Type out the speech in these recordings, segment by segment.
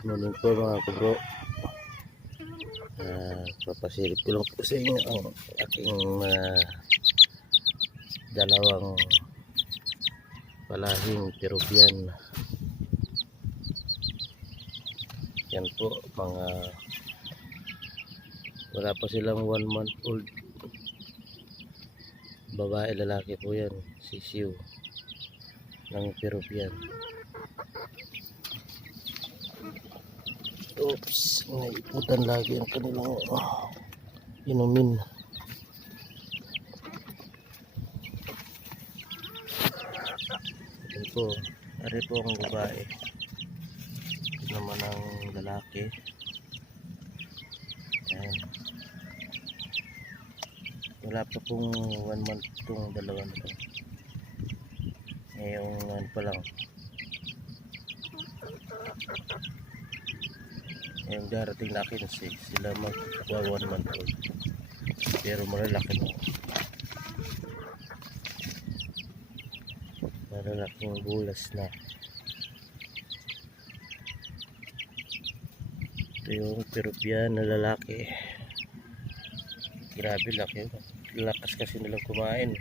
Morning po mga kabro. Papasilip ko lang po sa inyo ang aking dalawang palahing Peruvian. Yan po, mga wala pa silang 1 month old. Babae lalaki po yan, sisiw ng Peruvian. Oops, naiputan lagi ang kanilang inumin. Ito po, ari po ang babae. Ito naman ang lalaki. Ayan. Wala pa pong 1 month itong dalawa na ito. Ngayong ano pa lang. Yung darating na akin sila magwa 1 month old, pero malalaki na, malalaking bulas na. Ito yung Peruvian na lalaki. Grabe laki, lakas kasi nilang kumain,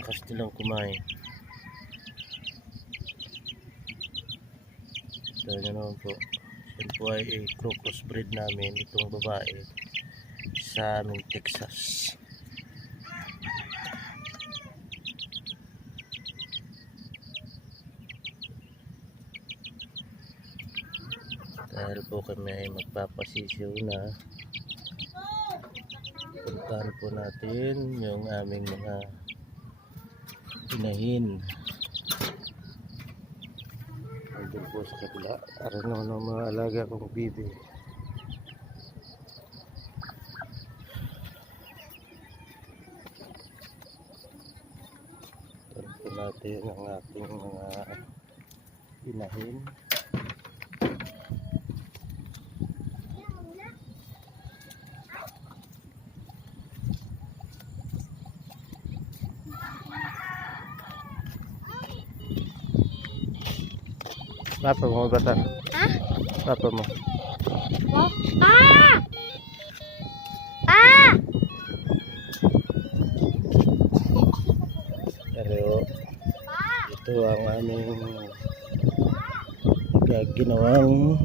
lakas nilang kumain. Ito nyo naman po, yan po ay cross breed namin itong babae sa aming Texas. Dahil po kami ay magpapasisiw na, puntahan po natin yung aming mga inahin. Andun po sa kabila, araw naman ang mga alaga kong bibi. Ito po natin ang ating mga inahin. Papa mo ba ta? Ha? Papa mo. Oh. Ah! Ah! Pero ito ang aming ginawang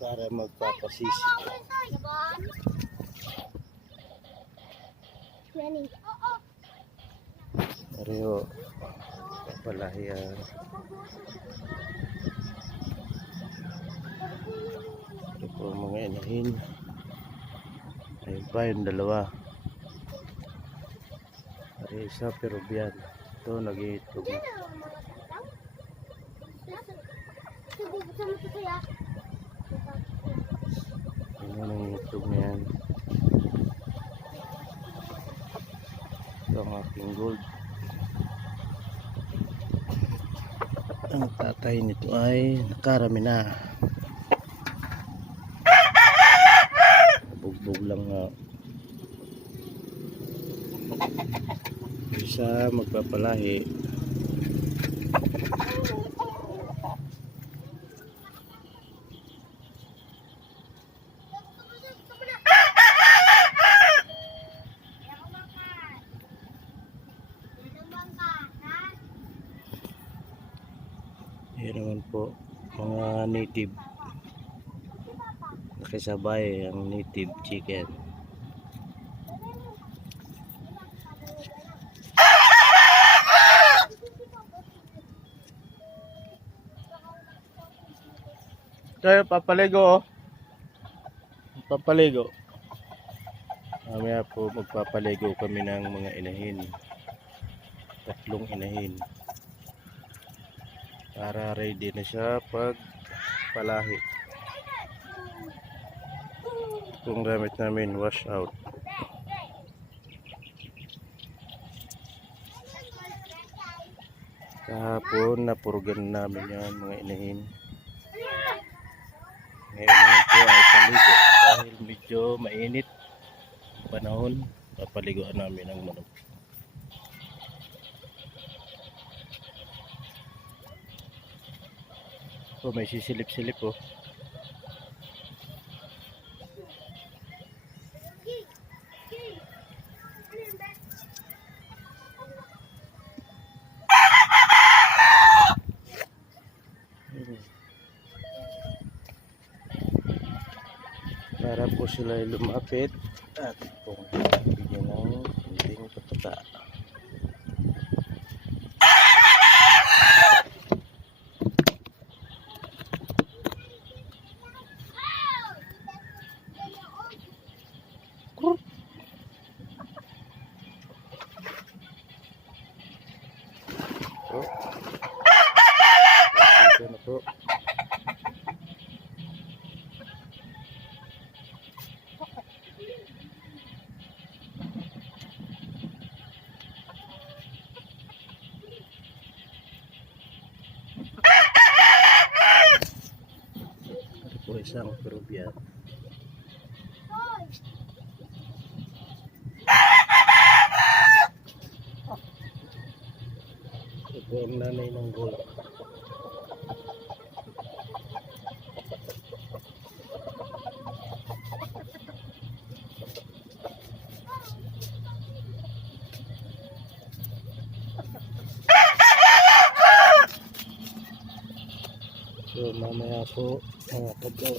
para magpapasisi. Pero palahiyan. Ito po mga inahin. Ayun pa yung dalawa. Ari isa Peruvian. Ito nag-iitog. Ano nang-iitog na yan. Ito ang aking gold. Ang tatay nito ay nakarami na. Bugbog lang nga. Isa magpapalahi. Yan naman po mga native, nakisabay ang native chicken. Tayo papaligo, papaligo. Mamaya po magpapaligo kami ng mga inahin, 3 inahin, para ready na siya pag palahi. Itong gamit namin wash out. Kahapon napurgan namin yan mga inahin. Ngayon naman po ay paligo dahil medyo mainit panahon. Papaliguan namin ang manok. Oh, may sisilip-silip oh. Para po sila ay lumapit at kung bigyan ng hindi patata. Oh. Ito na po. Ito po isang Peruvian. Ito ang nanay ng gold. So mamaya po mga kago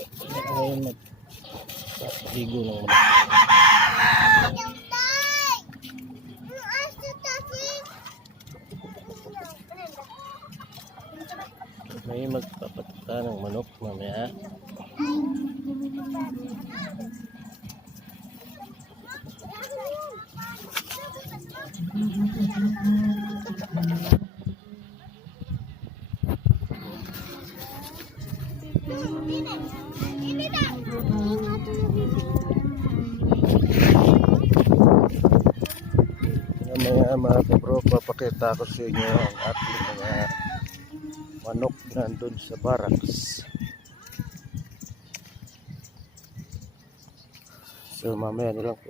ay magpapaligo ng manok. May magpapatata ng manok mamaya. Mamaya mga kabro, papakita ko sa inyo ang ating mga manok nandun sa barracks. So mamaya na lang po